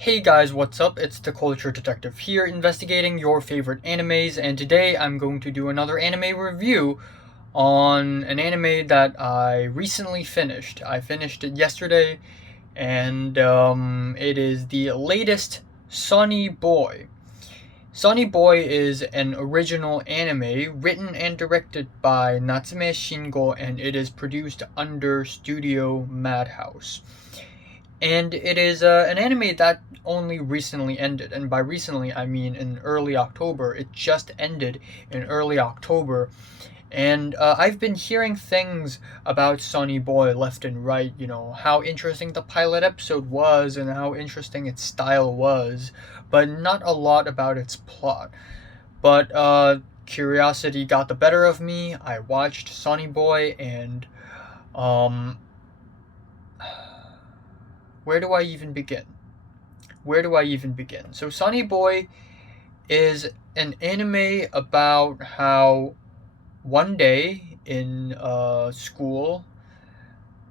Hey guys, what's up? It's the Culture Detective here, investigating your favorite animes, and today I'm going to do another anime review on an anime that I recently finished. I finished it yesterday, and it is the latest Sonny Boy. Sonny Boy is an original anime written and directed by Natsume Shingo, and it is produced under Studio Madhouse. And it is an anime that only recently ended, and by recently I mean in early October. It just ended in early October, and I've been hearing things about Sonny Boy left and right. You know how interesting the pilot episode was, and how interesting its style was, but not a lot about its plot. But curiosity got the better of me. I watched Sonny Boy, and um, where do I even begin? So Sonny Boy is an anime about how one day in school,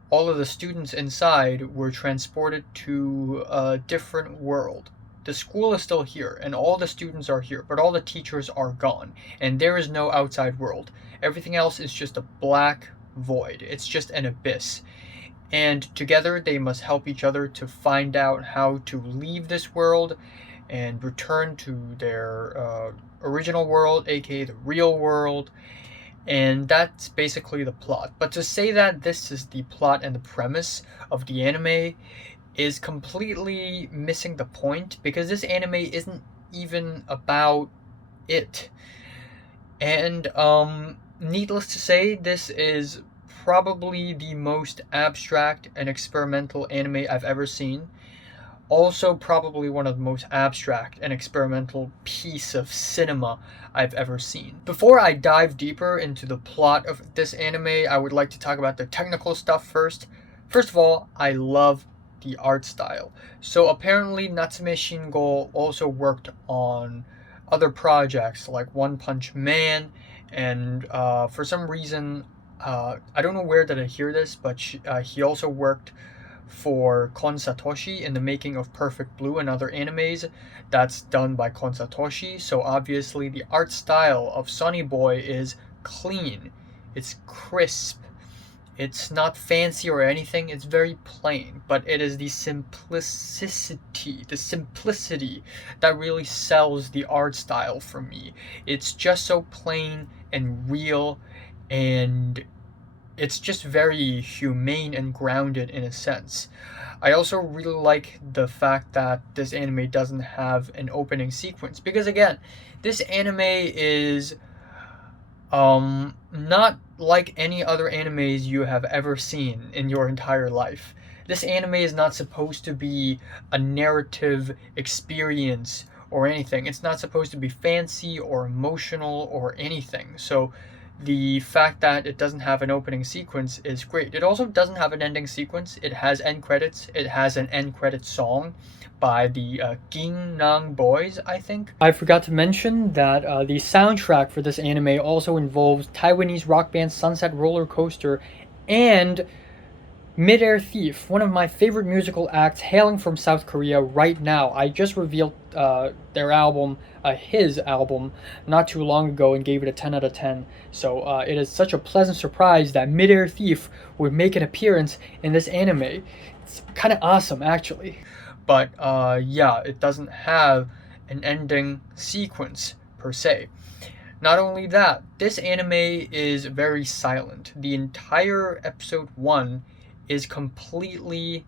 all of the students inside were transported to a different world. The school is still here, and all the students are here, but all the teachers are gone, and there is no outside world. Everything else is just a black void. It's just an abyss, and together they must help each other to find out how to leave this world and return to their original world, aka the real world. And that's basically the plot. But to say that this is the plot and the premise of the anime is completely missing the point, because this anime isn't even about it. And needless to say, this is probably the most abstract and experimental anime I've ever seen. Also, probably one of the most abstract and experimental piece of cinema I've ever seen. Before I dive deeper into the plot of this anime, I would like to talk about the technical stuff first. First of all, I love the art style. So apparently Natsume Shingo also worked on other projects like One Punch Man, and for some reason, I don't know where did I hear this, but he also worked for Kon Satoshi in the making of Perfect Blue and other animes that's done by Kon Satoshi. So obviously the art style of Sonny Boy is clean, it's crisp, it's not fancy or anything, it's very plain, but it is the simplicity that really sells the art style for me. It's just so plain and real, and it's just very humane and grounded in a sense. I also really like the fact that this anime doesn't have an opening sequence, because again, this anime is not like any other animes you have ever seen in your entire life. This anime is not supposed to be a narrative experience or anything. It's not supposed to be fancy or emotional or anything. So the fact that it doesn't have an opening sequence is great. It also doesn't have an ending sequence. It has end credits. It has an end credit song by the Gingnam Boys, I think. I forgot to mention that the soundtrack for this anime also involves Taiwanese rock band Sunset Roller Coaster and Midair Thief, one of my favorite musical acts hailing from South Korea right now. I just revealed his album, not too long ago and gave it a 10 out of 10. So it is such a pleasant surprise that Midair Thief would make an appearance in this anime. It's kind of awesome, actually. But yeah, it doesn't have an ending sequence per se. Not only that, this anime is very silent. The entire episode 1 is completely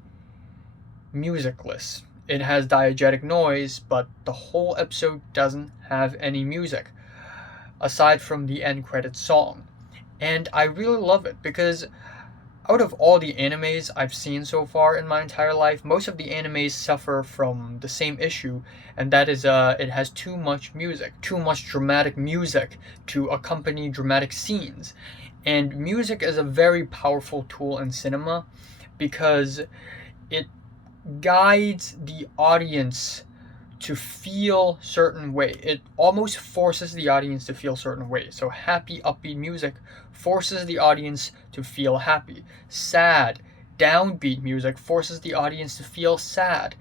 musicless. It has diegetic noise, but the whole episode doesn't have any music aside from the end credits song. And I really love it, because out of all the animes I've seen so far in my entire life, most of the animes suffer from the same issue, and that is it has too much music, too much dramatic music to accompany dramatic scenes. And music is a very powerful tool in cinema, because it guides the audience to feel certain way. It almost forces the audience to feel certain way. So happy, upbeat music forces the audience to feel happy. Sad, downbeat music forces the audience to feel sad.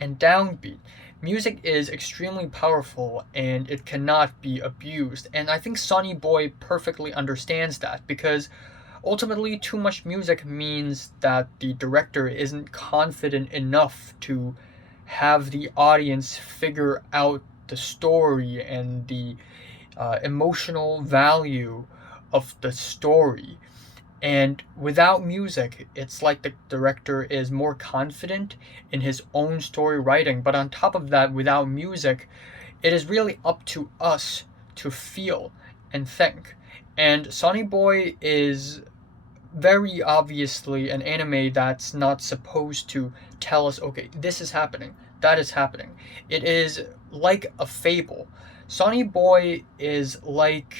and downbeat. Music is extremely powerful and it cannot be abused. And I think Sonny Boy perfectly understands that, because ultimately too much music means that the director isn't confident enough to have the audience figure out the story and the emotional value of the story. And without music, it's like the director is more confident in his own story writing. But on top of that, without music, it is really up to us to feel and think. And Sonny Boy is very obviously an anime that's not supposed to tell us, okay, this is happening, that is happening. It is like a fable. Sonny Boy is like,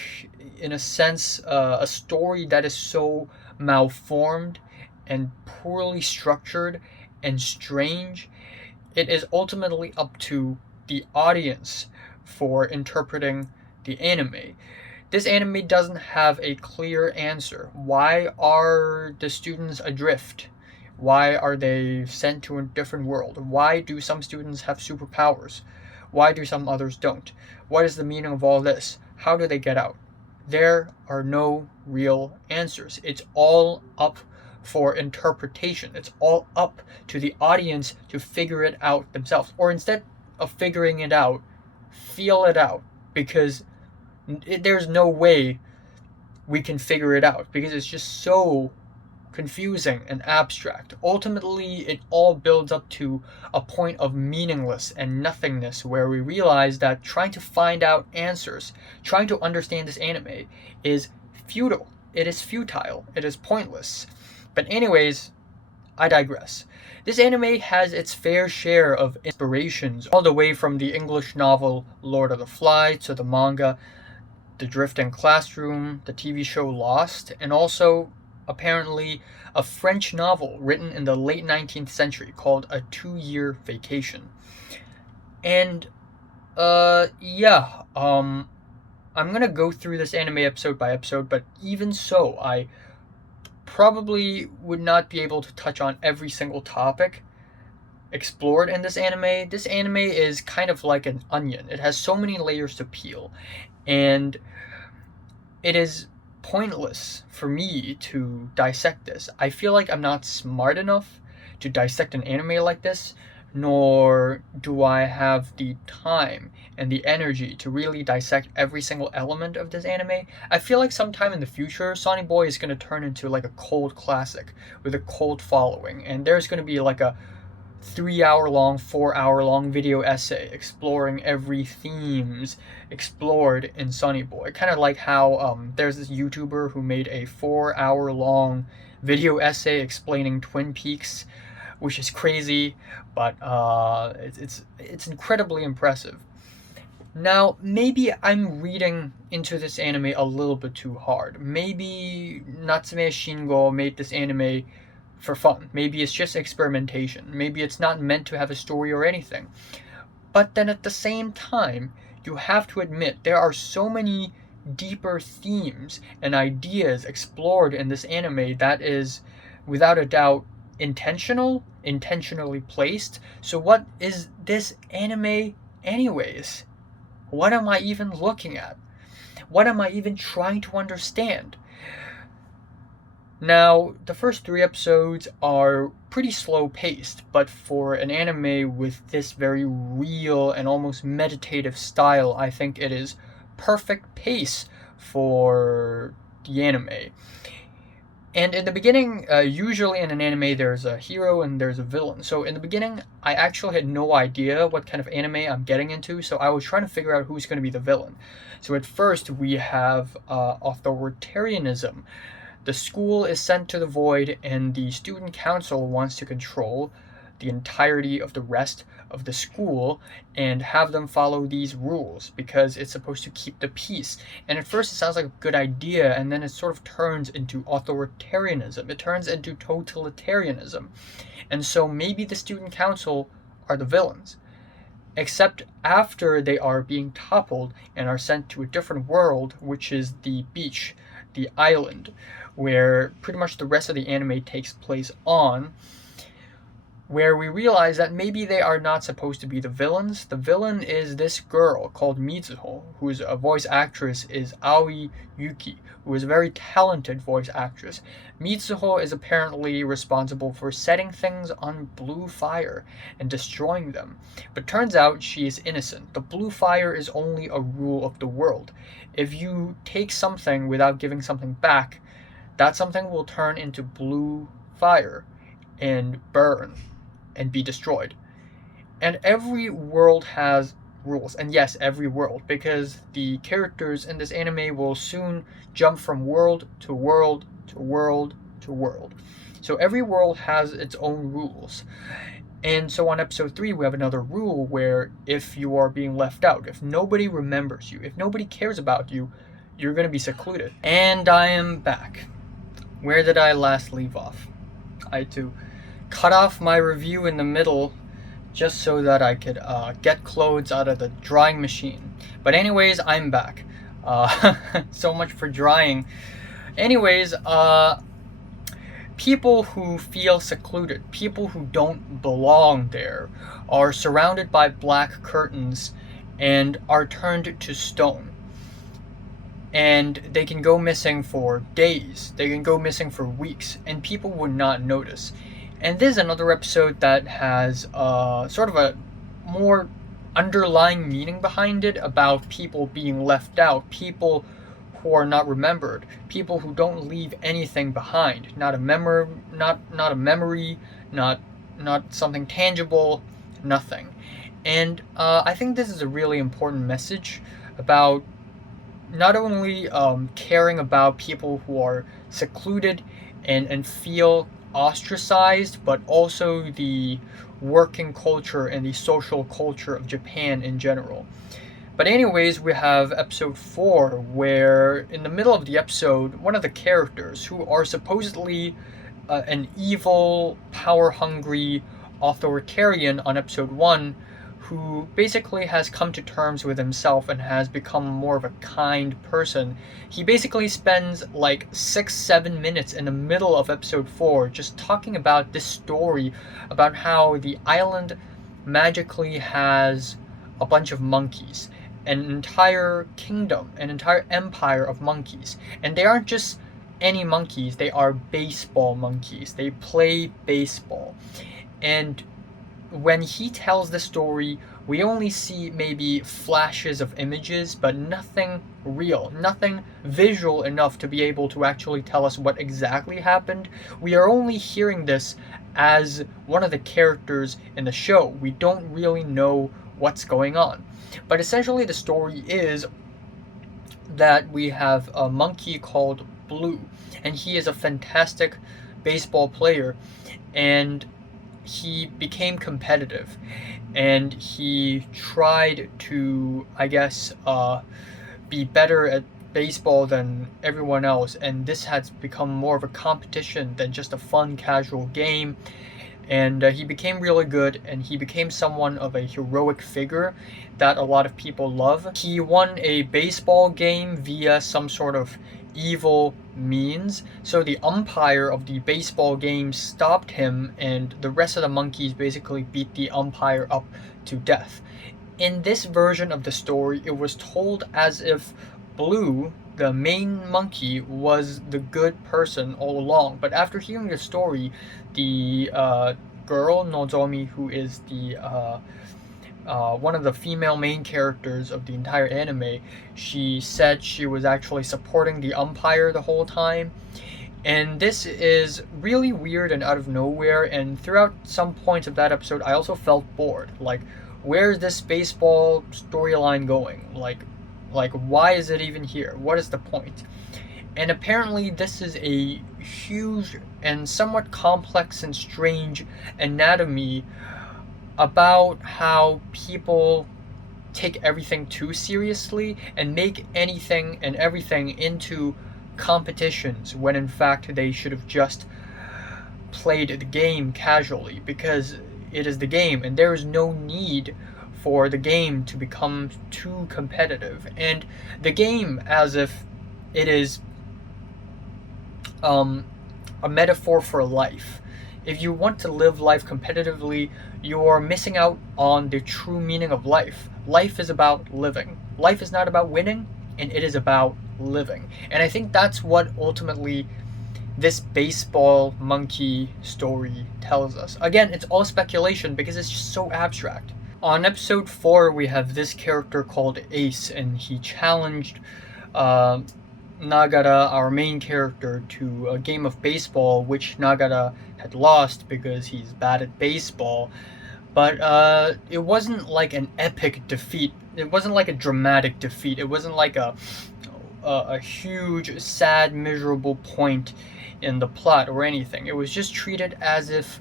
in a sense, a story that is so malformed and poorly structured and strange. It is ultimately up to the audience for interpreting the anime. This anime doesn't have a clear answer. Why are the students adrift? Why are they sent to a different world? Why do some students have superpowers? Why do some others don't? What is the meaning of all this? How do they get out? There are no real answers. It's all up for interpretation. It's all up to the audience to figure it out themselves. Or instead of figuring it out, feel it out. Because there's no way we can figure it out, because it's just so confusing and abstract. Ultimately, it all builds up to a point of meaningless and nothingness, where we realize that trying to find out answers, trying to understand this anime, is futile. It is futile. It is pointless. But anyways, I digress. This anime has its fair share of inspirations, all the way from the English novel Lord of the Flies to the manga The Drifting Classroom, the TV show Lost, and also apparently a French novel written in the late 19th century called A 2-Year Vacation. And I'm gonna go through this anime episode by episode, but even so, I probably would not be able to touch on every single topic explored in this anime. This anime is kind of like an onion. It has so many layers to peel, and it is pointless for me to dissect this. I feel like I'm not smart enough to dissect an anime like this, nor do I have the time and the energy to really dissect every single element of this anime. I feel like sometime in the future, Sonny Boy is going to turn into like a cult classic with a cult following, and there's going to be like a 3-hour long, 4-hour long video essay exploring every themes explored in Sonny Boy. Kind of like how there's this YouTuber who made a 4-hour long video essay explaining Twin Peaks, which is crazy, but it's incredibly impressive. Now, maybe I'm reading into this anime a little bit too hard. Maybe Natsume Shingo made this anime for fun. Maybe it's just experimentation. Maybe it's not meant to have a story or anything. But then at the same time, you have to admit there are so many deeper themes and ideas explored in this anime that is, without a doubt, intentionally placed. So what is this anime anyways? What am I even looking at? What am I even trying to understand? Now, the first 3 episodes are pretty slow paced, but for an anime with this very real and almost meditative style, I think it is perfect pace for the anime. And in the beginning, usually in an anime, there's a hero and there's a villain. So in the beginning, I actually had no idea what kind of anime I'm getting into, so I was trying to figure out who's going to be the villain. So at first, we have authoritarianism. The school is sent to the void, and the student council wants to control the entirety of the rest of the school and have them follow these rules because it's supposed to keep the peace. And at first it sounds like a good idea, and then it sort of turns into authoritarianism. It turns into totalitarianism. And so maybe the student council are the villains. Except after they are being toppled and are sent to a different world, which is the beach, the island, where pretty much the rest of the anime takes place on. where we realize that maybe they are not supposed to be the villains. The villain is this girl called Mitsuho, whose voice actress is Aoi Yuki, who is a very talented voice actress. Mitsuho is apparently responsible for setting things on blue fire and destroying them, but turns out she is innocent. The blue fire is only a rule of the world. If you take something without giving something back, that something will turn into blue fire and burn and be destroyed. And every world has rules. And yes, every world, because the characters in this anime will soon jump from world to world to world to world. So every world has its own rules. And so on episode 3, we have another rule where if you are being left out, if nobody remembers you, if nobody cares about you, you're going to be secluded. And I am back. Where did I last leave off? I had to cut off my review in the middle just so that I could get clothes out of the drying machine. But anyways, I'm back. So much for drying. Anyways, people who feel secluded, people who don't belong there, are surrounded by black curtains and are turned to stone. And they can go missing for days, they can go missing for weeks, and people would not notice. And this is another episode that has sort of a more underlying meaning behind it about people being left out, people who are not remembered, people who don't leave anything behind, not a memory, not something tangible, nothing. And I think this is a really important message about not only caring about people who are secluded and feel ostracized, but also the working culture and the social culture of Japan in general. But anyways, we have episode 4, where in the middle of the episode, one of the characters, who are supposedly an evil, power-hungry authoritarian on episode 1, who basically has come to terms with himself and has become more of a kind person. He basically spends like 6-7 minutes in the middle of episode 4 just talking about this story about how the island magically has a bunch of monkeys, an entire kingdom, an entire empire of monkeys. And they aren't just any monkeys, they are baseball monkeys. They play baseball. And when he tells the story, we only see maybe flashes of images, but nothing real, nothing visual enough to be able to actually tell us what exactly happened. We are only hearing this as one of the characters in the show. We don't really know what's going on. But essentially the story is that we have a monkey called Blue, and he is a fantastic baseball player, and he became competitive, and he tried to, I guess, be better at baseball than everyone else, and this has become more of a competition than just a fun, casual game. And he became really good, and he became someone of a heroic figure that a lot of people love. He won a baseball game via some sort of evil means, so the umpire of the baseball game stopped him, and the rest of the monkeys basically beat the umpire up to death. In this version of the story, it was told as if Blue, the main monkey, was the good person all along. But after hearing the story, the girl Nozomi, who is the one of the female main characters of the entire anime, she said she was actually supporting the umpire the whole time. And this is really weird and out of nowhere, and throughout some points of that episode I also felt bored. Like, where's this baseball storyline going? Like why is it even here? What is the point? And apparently this is a huge and somewhat complex and strange anatomy about how people take everything too seriously and make anything and everything into competitions, when in fact they should have just played the game casually, because it is the game and there is no need for the game to become too competitive. And the game, as if it is a metaphor for life. If you want to live life competitively, you're missing out on the true meaning of life. Life is about living. Life is not about winning, and it is about living. And I think that's what ultimately this baseball monkey story tells us. Again, it's all speculation because it's just so abstract. On episode 4, we have this character called Ace, and he challenged uh, Nagara, our main character, to a game of baseball, which Nagara had lost because he's bad at baseball. But it wasn't like an epic defeat. It wasn't like a dramatic defeat. It wasn't like a huge, sad, miserable point in the plot or anything. It was just treated as if,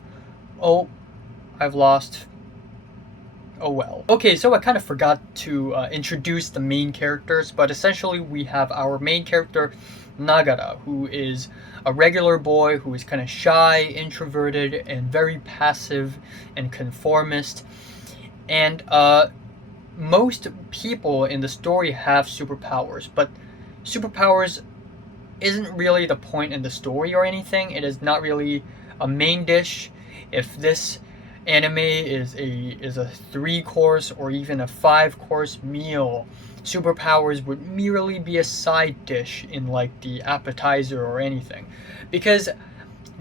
oh, I've lost. Oh well. Okay, so I kind of forgot to introduce the main characters, but essentially we have our main character, Nagara, who is a regular boy who is kind of shy, introverted, and very passive and conformist. And most people in the story have superpowers, but superpowers isn't really the point in the story or anything. It is not really a main dish. If this anime is a 3-course or even a 5-course meal, superpowers would merely be a side dish in like the appetizer or anything. Because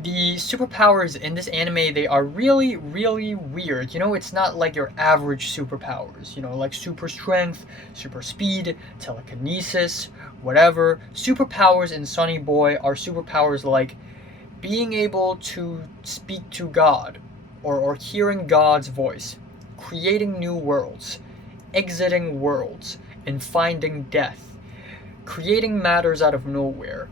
the superpowers in this anime, they are really, really weird. You know, it's not like your average superpowers, you know, like super strength, super speed, telekinesis, whatever. Superpowers in Sonny Boy are superpowers like being able to speak to God, or hearing God's voice, creating new worlds, exiting worlds, and finding death, creating matters out of nowhere,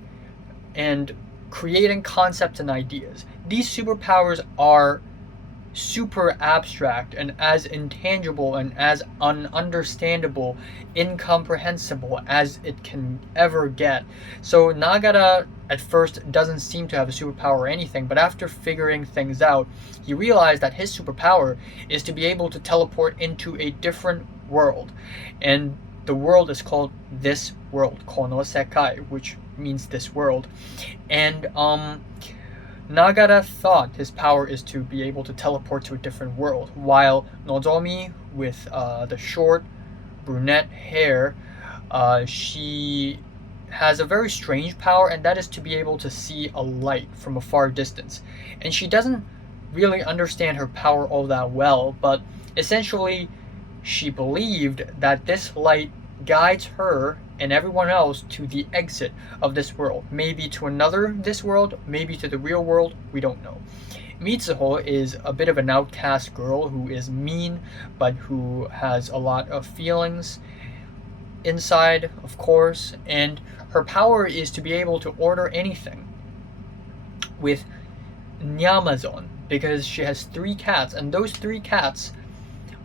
and creating concepts and ideas. These superpowers are super abstract and as intangible and as ununderstandable, incomprehensible as it can ever get. So Nagara at first doesn't seem to have a superpower or anything, but after figuring things out, he realized that his superpower is to be able to teleport into a different world. And the world is called this world, Kono Sekai, which means this world. And Nagara thought his power is to be able to teleport to a different world, while Nozomi, with the short brunette hair, she has a very strange power, and that is to be able to see a light from a far distance. And she doesn't really understand her power all that well, but essentially she believed that this light guides her and everyone else to the exit of this world. Maybe to another this world, maybe to the real world, we don't know. Mitsuho is a bit of an outcast girl who is mean, but who has a lot of feelings inside, of course, and her power is to be able to order anything with Nyamazon, because she has 3 cats, and those 3 cats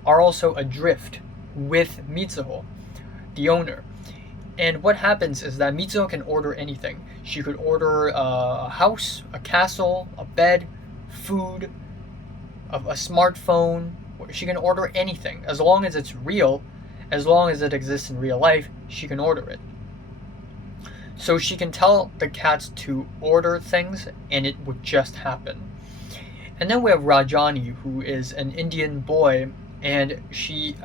are also adrift with Mitsuho, the owner. And what happens is that Mitsuho can order anything. She could order a house, a castle, a bed, food, a smartphone. She can order anything. As long as it's real, as long as it exists in real life, she can order it. So she can tell the cats to order things and it would just happen. And then we have Rajani, who is an Indian boy, and he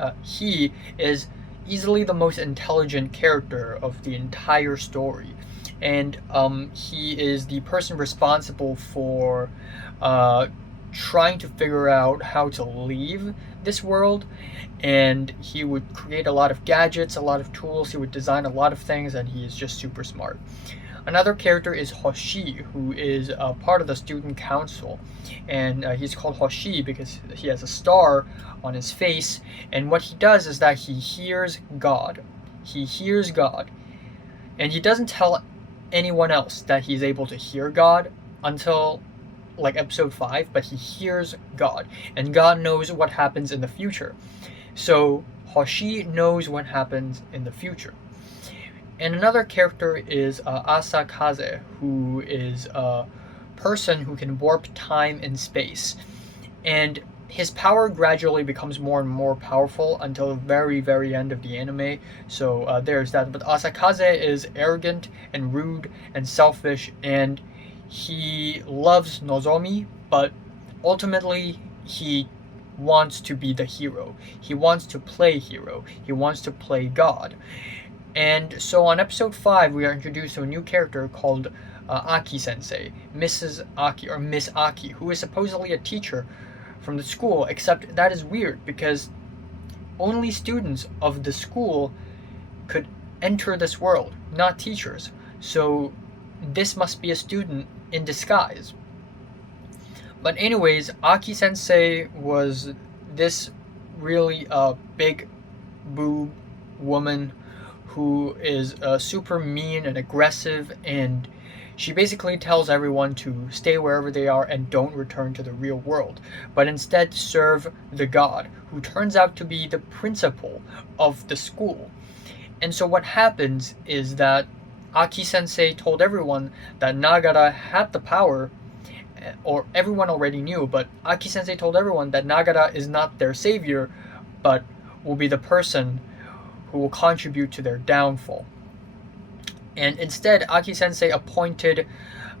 is easily the most intelligent character of the entire story. And he is the person responsible for trying to figure out how to leave this world. And he would create a lot of gadgets, a lot of tools, he would design a lot of things, and he is just super smart. Another character is Hoshi, who is part of the student council, and he's called Hoshi because he has a star on his face, and what he does is that he hears God. He hears God, and he doesn't tell anyone else that he's able to hear God until like episode 5, but he hears God, and God knows what happens in the future. So Hoshi knows what happens in the future. And another character is Asakaze, who is a person who can warp time and space. And his power gradually becomes more and more powerful until the very, very end of the anime. So there's that. But Asakaze is arrogant and rude and selfish, and he loves Nozomi, but ultimately he wants to be the hero. He wants to play hero. He wants to play God. And so on episode 5, we are introduced to a new character called Aki Sensei, Mrs. Aki, or Miss Aki, who is supposedly a teacher from the school, except that is weird because only students of the school could enter this world, not teachers. So this must be a student in disguise. But anyways, Aki Sensei was this really big boob woman who is super mean and aggressive, and she basically tells everyone to stay wherever they are and don't return to the real world, but instead serve the god, who turns out to be the principal of the school. And so what happens is that Aki Sensei told everyone that Nagara had the power, or everyone already knew, but Aki Sensei told everyone that Nagara is not their savior, but will be the person who will contribute to their downfall. And instead, Aki Sensei appointed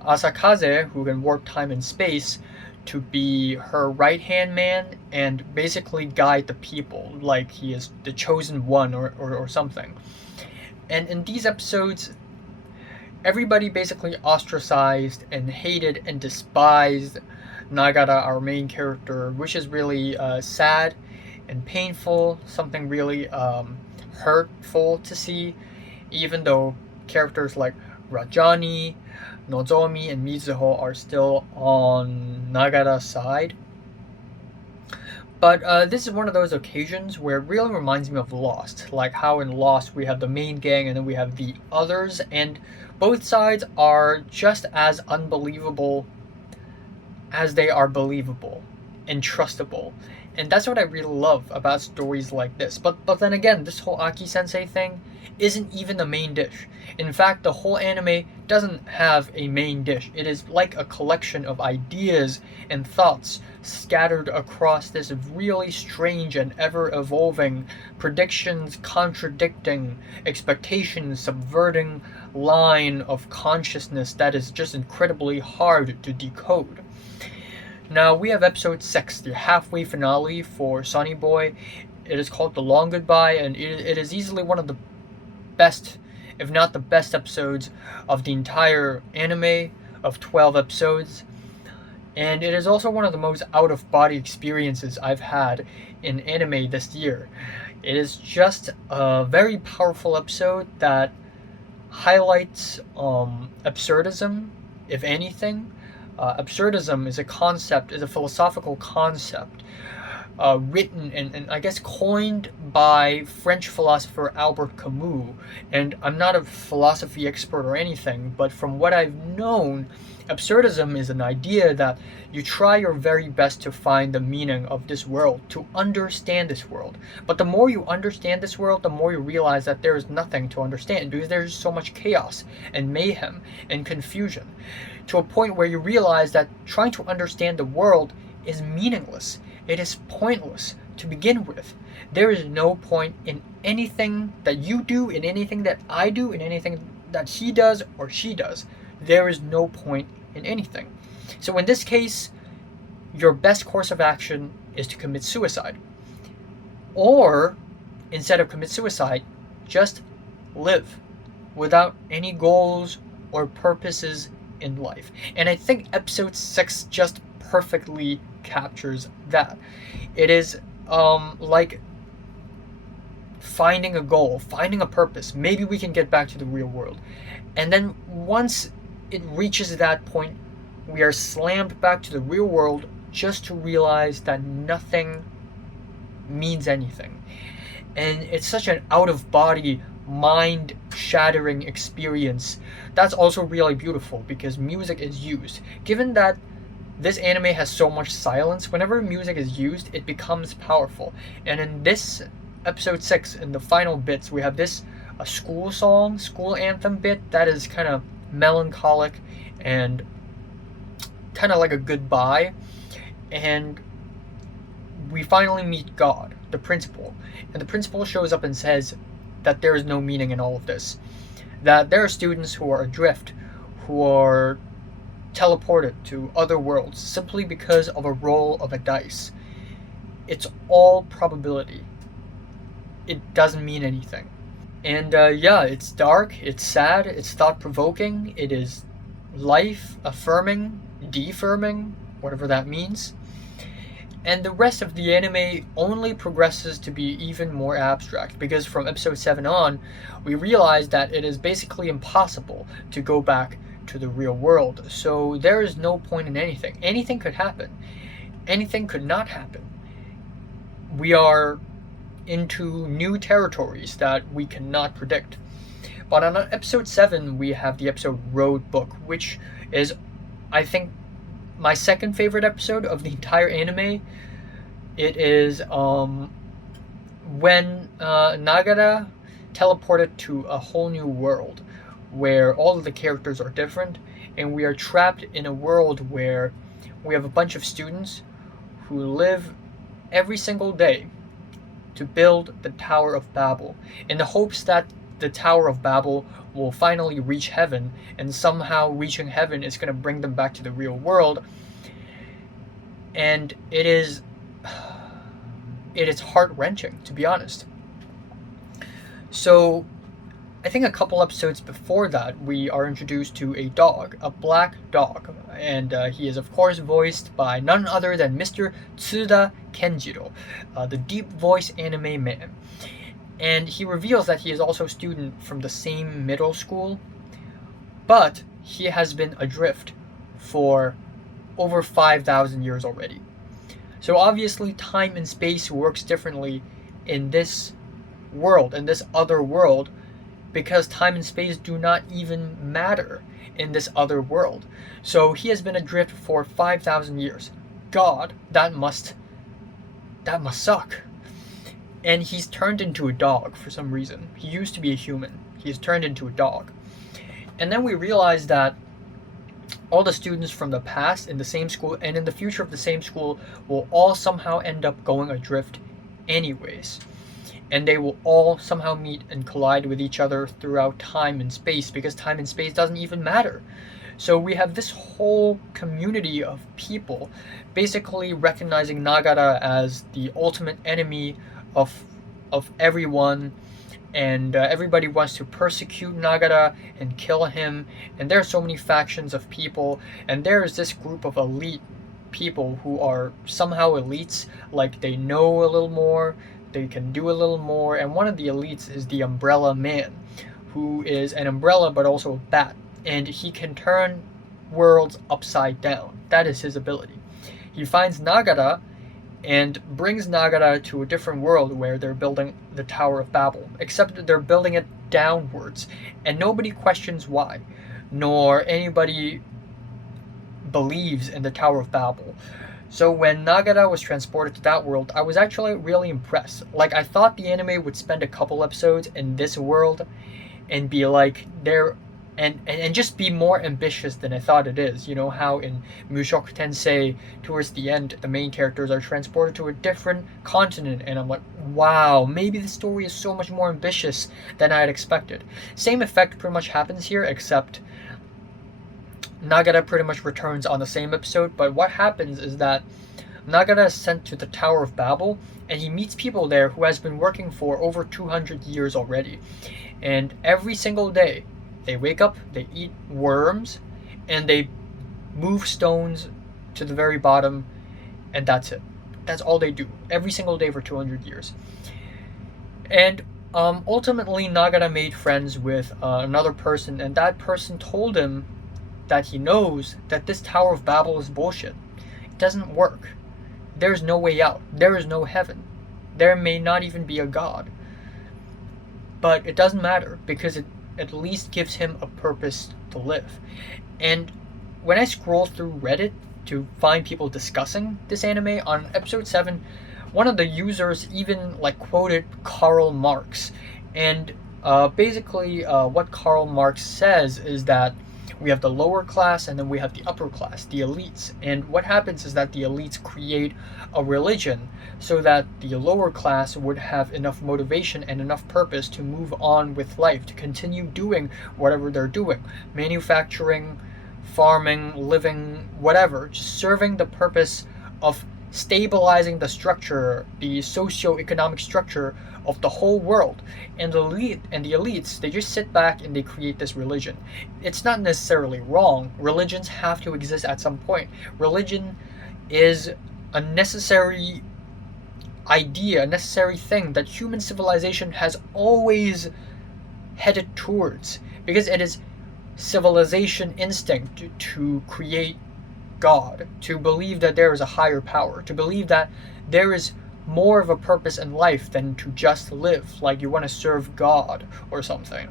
Asakaze, who can warp time and space, to be her right-hand man and basically guide the people, like he is the chosen one or something. And in these episodes, everybody basically ostracized and hated and despised Nagara, our main character, which is really sad and painful, something really hurtful to see, even though characters like Rajani, Nozomi, and Mizuho are still on Nagara's side. But this is one of those occasions where it really reminds me of Lost, like how in Lost we have the main gang and then we have the others, and both sides are just as unbelievable as they are believable and trustable. And that's what I really love about stories like this. But then again, this whole Aki Sensei thing isn't even the main dish. In fact, the whole anime doesn't have a main dish. It is like a collection of ideas and thoughts scattered across this really strange and ever-evolving, predictions contradicting, expectations subverting line of consciousness that is just incredibly hard to decode. Now we have episode 6, the halfway finale for Sonny Boy. It is called The Long Goodbye, and it is easily one of the best, if not the best episodes of the entire anime of 12 episodes. And it is also one of the most out-of-body experiences I've had in anime this year. It is just a very powerful episode that highlights absurdism, if anything. Absurdism is a philosophical concept written and I guess coined by French philosopher Albert Camus. And I'm not a philosophy expert or anything, but from what I've known, absurdism is an idea that you try your very best to find the meaning of this world, to understand this world. But the more you understand this world, the more you realize that there is nothing to understand, because there's so much chaos and mayhem and confusion, to a point where you realize that trying to understand the world is meaningless. It is pointless to begin with. There is no point in anything that you do, in anything that I do, in anything that he does or she does. There is no point in anything. So in this case, your best course of action is to commit suicide. Or, instead of commit suicide, just live without any goals or purposes in life. And I think episode 6 just perfectly captures that. It is like finding a goal, finding a purpose. Maybe we can get back to the real world. And then once it reaches that point, we are slammed back to the real world just to realize that nothing means anything. And it's such an out-of-body, mind-shattering experience. That's also really beautiful because music is used. Given that this anime has so much silence, whenever music is used, it becomes powerful. And in this episode 6, in the final bits, we have this a school song, school anthem bit that is kind of melancholic and kind of like a goodbye. And we finally meet God, the principal. And the principal shows up and says that there is no meaning in all of this. That there are students who are adrift, who are teleported to other worlds simply because of a roll of a dice. It's all probability. It doesn't mean anything. And yeah, it's dark, it's sad, it's thought provoking, it is life affirming, defirming, whatever that means. And the rest of the anime only progresses to be even more abstract because from episode 7 on, we realize that it is basically impossible to go back to the real world. So there is no point in anything. Anything could happen, anything could not happen. We are into new territories that we cannot predict. But on episode 7, we have the episode Road Book, which is, I think, my second favorite episode of the entire anime. It is when Nagara teleported to a whole new world where all of the characters are different, and we are trapped in a world where we have a bunch of students who live every single day to build the Tower of Babel in the hopes that the Tower of Babel will finally reach heaven, and somehow reaching heaven is going to bring them back to the real world. And it is heart-wrenching, to be honest. So I think a couple episodes before that, we are introduced to a dog, a black dog, and he is of course voiced by none other than Mr. Tsuda Kenjiro, the deep voice anime man. And he reveals that he is also a student from the same middle school, but he has been adrift for over 5,000 years already. So obviously time and space works differently in this world, in this other world, because time and space do not even matter in this other world. So he has been adrift for 5,000 years. God, that must suck. And he's turned into a dog for some reason. He used to be a human. He's turned into a dog. And then we realize that all the students from the past in the same school and in the future of the same school will all somehow end up going adrift anyways. And they will all somehow meet and collide with each other throughout time and space, because time and space doesn't even matter. So we have this whole community of people basically recognizing Nagara as the ultimate enemy of everyone, and everybody wants to persecute Nagara and kill him. And there are so many factions of people, and there is this group of elite people who are somehow elites, like they know a little more, they can do a little more. And one of the elites is the Umbrella Man, who is an umbrella but also a bat, and he can turn worlds upside down. That is his ability. He finds Nagara and brings Nagara to a different world where they're building the Tower of Babel, except that they're building it downwards, and nobody questions why, nor anybody believes in the Tower of Babel. So when Nagara was transported to that world, I was actually really impressed. Like, I thought the anime would spend a couple episodes in this world and be like, and just be more ambitious than I thought it is. You know how in Mushoku Tensei, towards the end, the main characters are transported to a different continent, and I'm like, wow, maybe the story is so much more ambitious than I had expected. Same effect pretty much happens here, except Nagara pretty much returns on the same episode. But what happens is that Nagara is sent to the Tower of Babel, and he meets people there who has been working for over 200 years already. And every single day, they wake up, they eat worms, and they move stones to the very bottom, and that's it. That's all they do, every single day for 200 years. And ultimately, Nagara made friends with another person, and that person told him that he knows that this Tower of Babel is bullshit. It doesn't work. There's no way out. There is no heaven. There may not even be a God. But it doesn't matter, because it at least gives him a purpose to live. And when I scroll through Reddit to find people discussing this anime, on episode 7, one of the users even quoted Karl Marx. And basically what Karl Marx says is that we have the lower class and then we have the upper class, the elites. And what happens is that the elites create a religion so that the lower class would have enough motivation and enough purpose to move on with life, to continue doing whatever they're doing, manufacturing farming, living, whatever, just serving the purpose of stabilizing the structure, the socio-economic structure of the whole world. And the elites, they just sit back and they create this religion. It's not necessarily wrong. Religions have to exist at some point. Religion is a necessary idea, a necessary thing that human civilization has always headed towards, because it is civilization instinct to create God, to believe that there is a higher power, to believe that there is more of a purpose in life than to just live, like you want to serve God or something.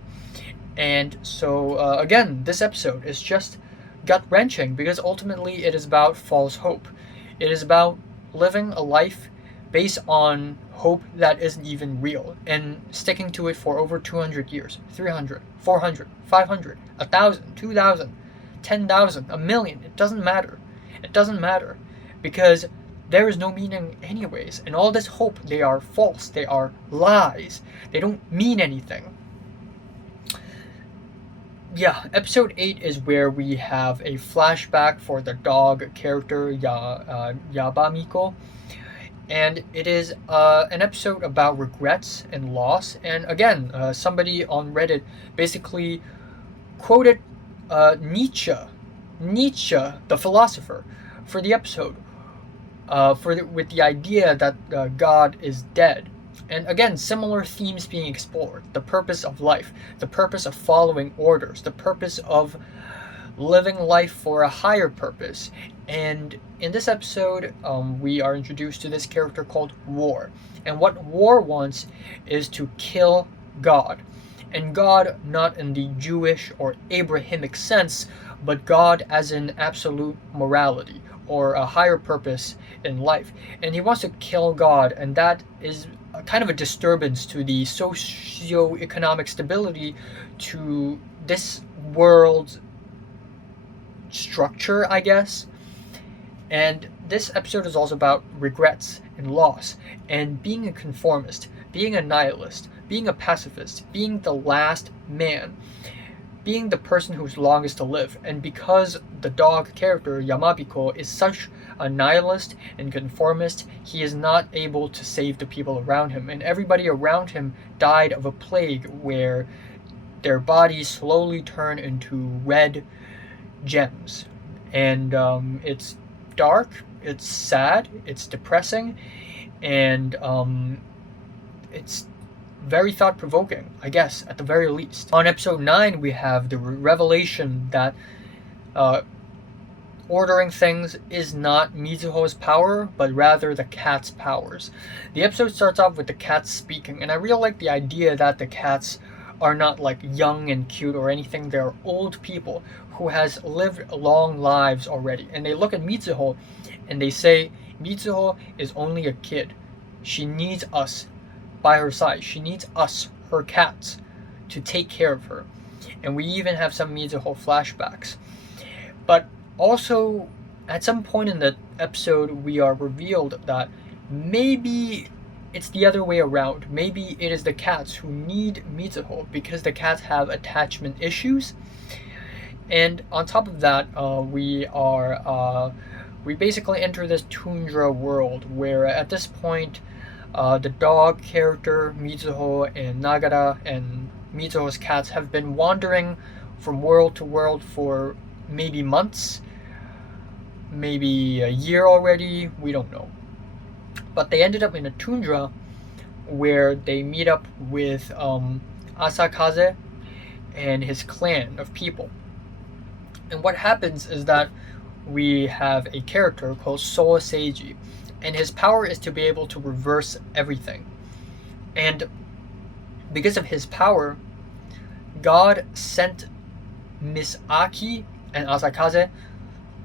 And so, again, this episode is just gut wrenching because ultimately it is about false hope. It is about living a life based on hope that isn't even real and sticking to it for over 200 years, 300, 400, 500, 1,000, 2,000, 10,000, a million. It doesn't matter. It doesn't matter because there is no meaning anyways. And all this hope, they are false. They are lies. They don't mean anything. Yeah, episode 8 is where we have a flashback for the dog character Yabamiko. And it is an episode about regrets and loss. And again, somebody on Reddit basically quoted Nietzsche, the philosopher, for the episode, with the idea that God is dead. And again, similar themes being explored: the purpose of life, the purpose of following orders, the purpose of living life for a higher purpose. And in this episode, we are introduced to this character called War. And what War wants is to kill God. And God not in the Jewish or Abrahamic sense, but God as in absolute morality or a higher purpose in life. And he wants to kill God, and that is a kind of a disturbance to the socio-economic stability to this world's structure, I guess. And this episode is also about regrets and loss and being a conformist, being a nihilist, being a pacifist, being the last man, being the person who's longest to live. And because the dog character Yamabiko is such a nihilist and conformist, he is not able to save the people around him, and everybody around him died of a plague where their bodies slowly turn into red gems. And it's dark, it's sad, it's depressing, and it's very thought-provoking, I guess, at the very least. On episode 9, we have the revelation that ordering things is not Mizuho's power, but rather the cat's powers. The episode starts off with the cats speaking, and I really like the idea that the cats are not like young and cute or anything. They're old people who has lived long lives already, and they look at Mitsuho and they say, Mitsuho is only a kid. She needs us by her side. She needs us, her cats, to take care of her. And we even have some Mitsuho flashbacks. But also, at some point in the episode, we are revealed that maybe it's the other way around. Maybe it is the cats who need Mitsuho because the cats have attachment issues. And on top of that, we basically enter this tundra world where at this point, the dog character Mitsuho and Nagara and Mitsuho's cats have been wandering from world to world for maybe months, maybe a year already, we don't know. But they ended up in a tundra where they meet up with Asakaze and his clan of people. And what happens is that we have a character called Soa Seiji, and his power is to be able to reverse everything. And because of his power, God sent Miss Aki and Asakaze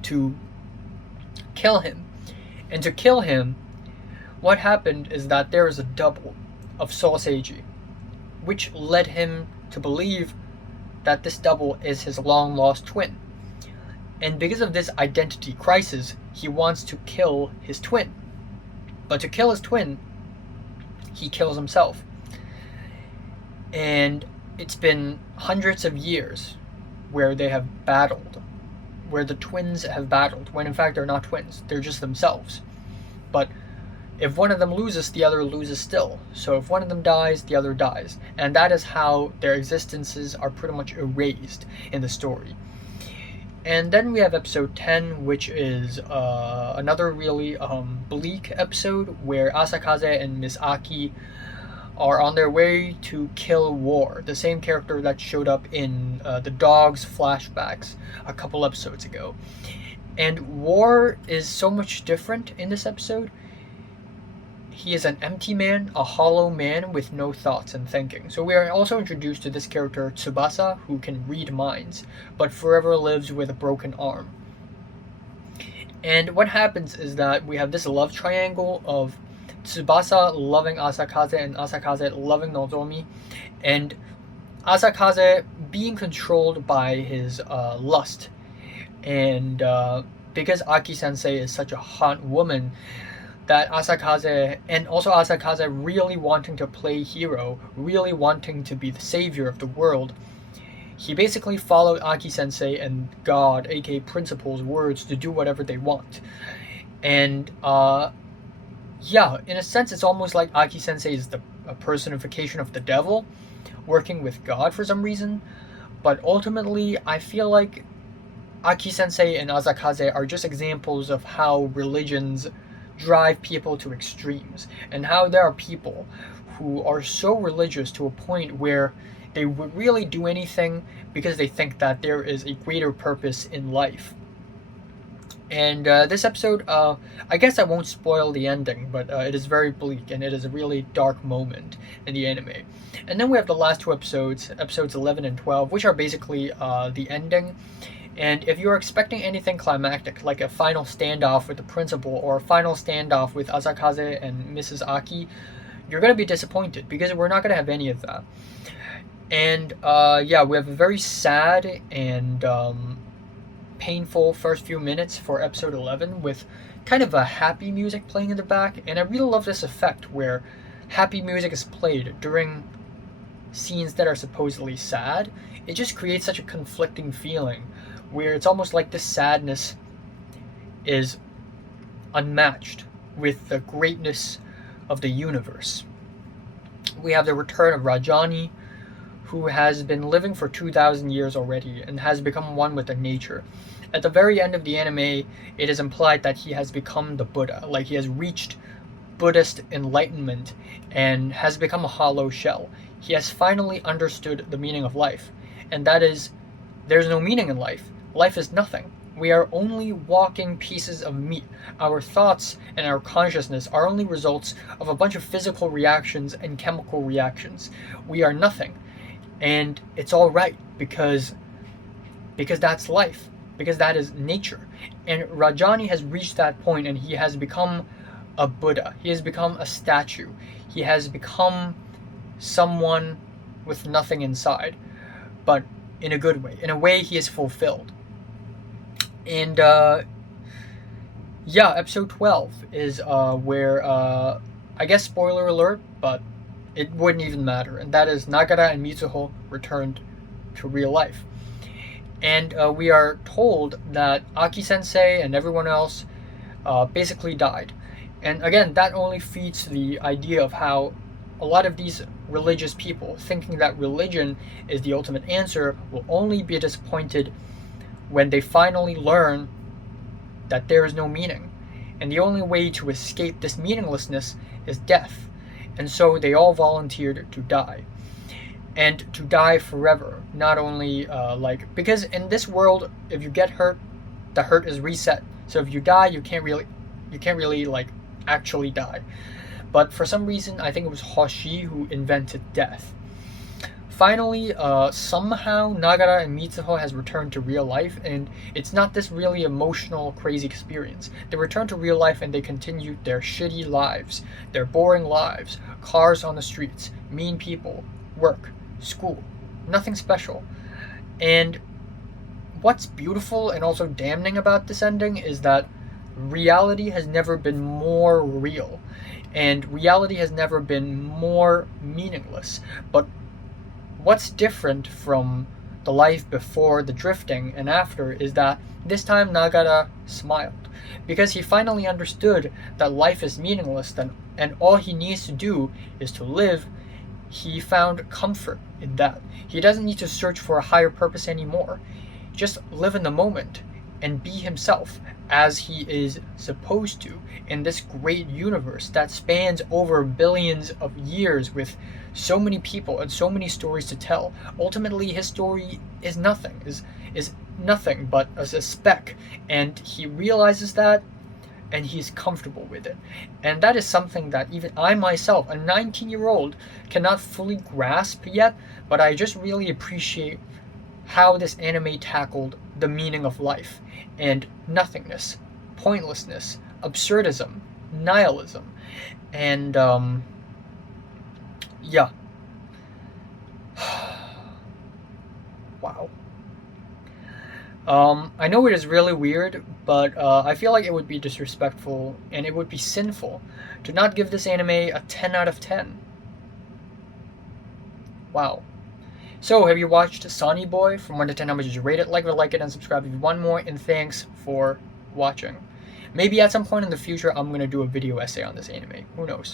to kill him. And to kill him, what happened is that there is a double of Soa Seiji, which led him to believe that this double is his long-lost twin. And because of this identity crisis, he wants to kill his twin. But to kill his twin, he kills himself. And it's been hundreds of years where they have battled where the twins have battled, when in fact they're not twins, they're just themselves. But if one of them loses, the other loses still. So if one of them dies, the other dies. And that is how their existences are pretty much erased in the story. And then we have episode 10, which is another really bleak episode where Asakaze and Miss Aki are on their way to kill War, the same character that showed up in the dog's flashbacks a couple episodes ago. And War is so much different in this episode. He is an empty man, a hollow man with no thoughts and thinking. So we are also introduced to this character, Tsubasa, who can read minds, but forever lives with a broken arm. And what happens is that we have this love triangle of Tsubasa loving Asakaze and Asakaze loving Nozomi, and Asakaze being controlled by his lust. And because Aki Sensei is such a hot woman, that Asakaze, and also Asakaze really wanting to play hero, really wanting to be the savior of the world, he basically followed Aki Sensei and God, aka Principal's words, to do whatever they want. And yeah, in a sense, it's almost like Aki Sensei is a personification of the devil, working with God for some reason. But ultimately, I feel like Aki Sensei and Asakaze are just examples of how religions drive people to extremes, and how there are people who are so religious to a point where they would really do anything because they think that there is a greater purpose in life. And this episode, I guess I won't spoil the ending, but it is very bleak and it is a really dark moment in the anime. And then we have the last two episodes, episodes 11 and 12, which are basically the ending. And if you're expecting anything climactic, like a final standoff with the principal or a final standoff with Asakaze and Mrs. Aki, you're going to be disappointed because we're not going to have any of that. And yeah, we have a very sad and painful first few minutes for episode 11 with kind of a happy music playing in the back. And I really love this effect where happy music is played during scenes that are supposedly sad. It just creates such a conflicting feeling where it's almost like this sadness is unmatched with the greatness of the universe. We have the return of Rajani, who has been living for 2,000 years already and has become one with the nature. At the very end of the anime, it is implied that he has become the Buddha, like he has reached Buddhist enlightenment and has become a hollow shell. He has finally understood the meaning of life, and that is, there's no meaning in life. Life is nothing. We are only walking pieces of meat. Our thoughts and our consciousness are only results of a bunch of physical reactions and chemical reactions. We are nothing. And it's all right because that's life, because that is nature. And Rajani has reached that point and he has become a Buddha. He has become a statue. He has become someone with nothing inside, but in a good way. In a way, he is fulfilled. And yeah, episode 12 is where, I guess spoiler alert, but it wouldn't even matter. And that is Nagara and Mitsuho returned to real life. And we are told that Aki Sensei and everyone else basically died. And again, that only feeds the idea of how a lot of these religious people, thinking that religion is the ultimate answer, will only be disappointed when they finally learn that there is no meaning. And the only way to escape this meaninglessness is death. And so they all volunteered to die. And to die forever. Not only because in this world, if you get hurt, the hurt is reset. So if you die, you can't really like actually die. But for some reason, I think it was Hoshi who invented death. Finally, somehow Nagara and Mitsuho has returned to real life, and it's not this really emotional, crazy experience. They return to real life and they continue their shitty lives, their boring lives, cars on the streets, mean people, work, school, nothing special. And what's beautiful and also damning about this ending is that reality has never been more real, and reality has never been more meaningless. But what's different from the life before the drifting and after is that this time Nagara smiled because he finally understood that life is meaningless and all he needs to do is to live. He found comfort in that. He doesn't need to search for a higher purpose anymore. Just live in the moment and be himself as he is supposed to in this great universe that spans over billions of years with so many people and so many stories to tell. Ultimately, his story is nothing, is nothing but a speck, and he realizes that and he's comfortable with it. And that is something that even I myself, a 19-year-old, cannot fully grasp yet, but I just really appreciate how this anime tackled the meaning of life and nothingness, pointlessness, absurdism, nihilism, and yeah. Wow. I know it is really weird, but I feel like it would be disrespectful and it would be sinful to not give this anime a 10 out of 10. Wow. So, have you watched Sonny Boy? From 1 to 10, how much did you rate it? Like it, and subscribe if you want more, and thanks for watching. Maybe at some point in the future, I'm going to do a video essay on this anime. Who knows?